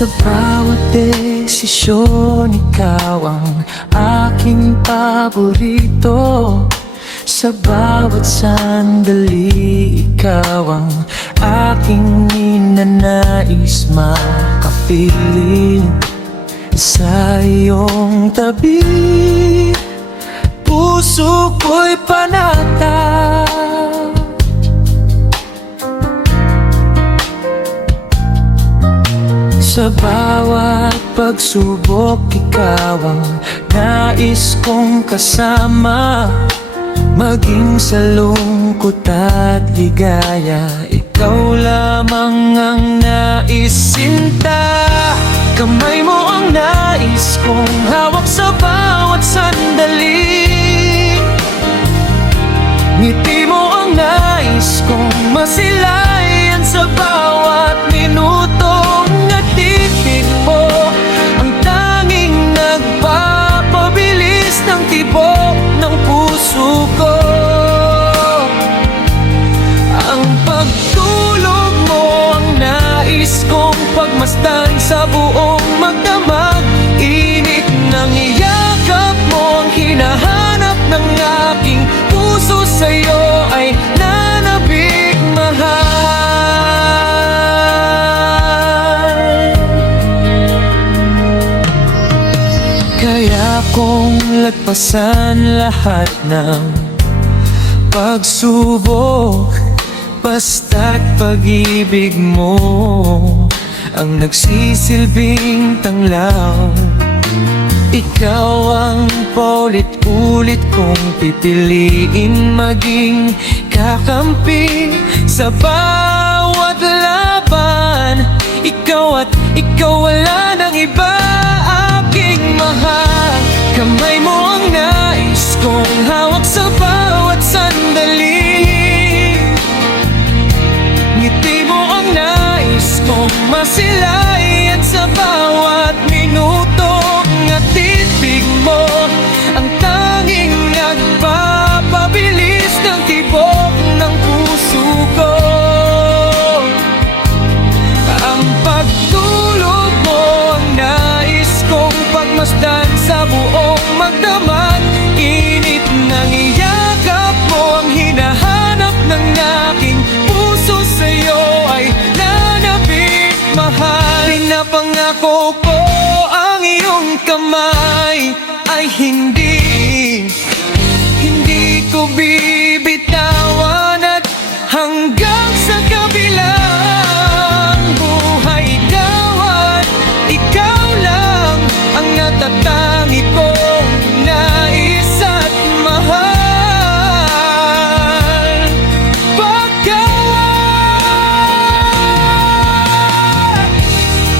Sa bawat desisyon, ikaw ang aking paborito. Sa bawat sandali, ikaw ang aking ninanais makapiling. Sa iyong tabi, puso ko'y panatag. Sa bawat pagsubok, ikaw ang nais kong kasama. Maging sa lungkot at ligaya, ikaw lamang ang nais sinta. Kamay mo ang nais kong hawak sa bawat sandali. Ngiti mo ang nais kong masilayan sa bawat minutong natitig mo. Ang tanging nagpapabilis ng tibok ng puso ko. Ang pagtulog mo ang nais kong pagmasdan sa buong magdamag. Init ng iyakap mo ang hinahanap ng aking puso. Sa'yo ay nanabik, mahal. Kaya kong lagpasan lahat ng pagsubok, basta't pag-ibig mo ang nagsisilbing tanglaw. Ikaw ang paulit-ulit kong pipiliin maging kakampi sa bawat laban. Ikaw at ikaw, wala nang iba, aking mahal. Kamay mo ang nais kong hawak sa bawat sandali. Ngiti mo ang nais kong masilayan sa bawat minuto. Natitig mo ang tanging nagpapabilis ng tibok ng puso ko. Ang pagtulog mo ang nais kong pagmasdan sa buong magdamag. Init ng iyakap mo ang hinahanap ng aking puso. Sa'yo ay nanabik, mahal. Pinapangako ko ang iyong kamay ay hindi ko bibitawan. At hanggang sa kabilang buhay daw at ikaw lang ang natatangi kong nais at mahal. Pagkat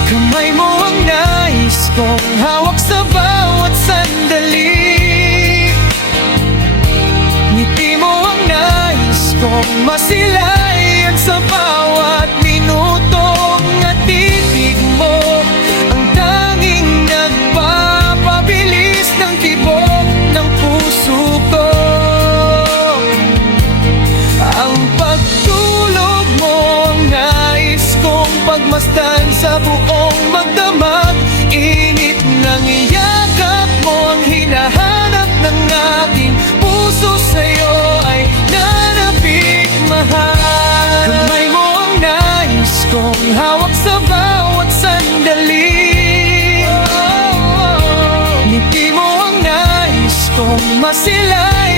kamay mo ang nais kong hawak sa bawat sandali. Ngiti mo ang nais kong masilayan sa bawat minutong natitig mo. Ang tanging nagpapabilis ng tibok ng puso ko. Ang pagtulog mo ang nais kong pagmasdan sa buong magdamag. Init ng iyakap mo ang hinahanap ng aking puso. Sa'yo ay nanabik, mahal. Kamay mo ang nais kong hawak sa bawat sandali. Ngiti mo ang nais kong masilay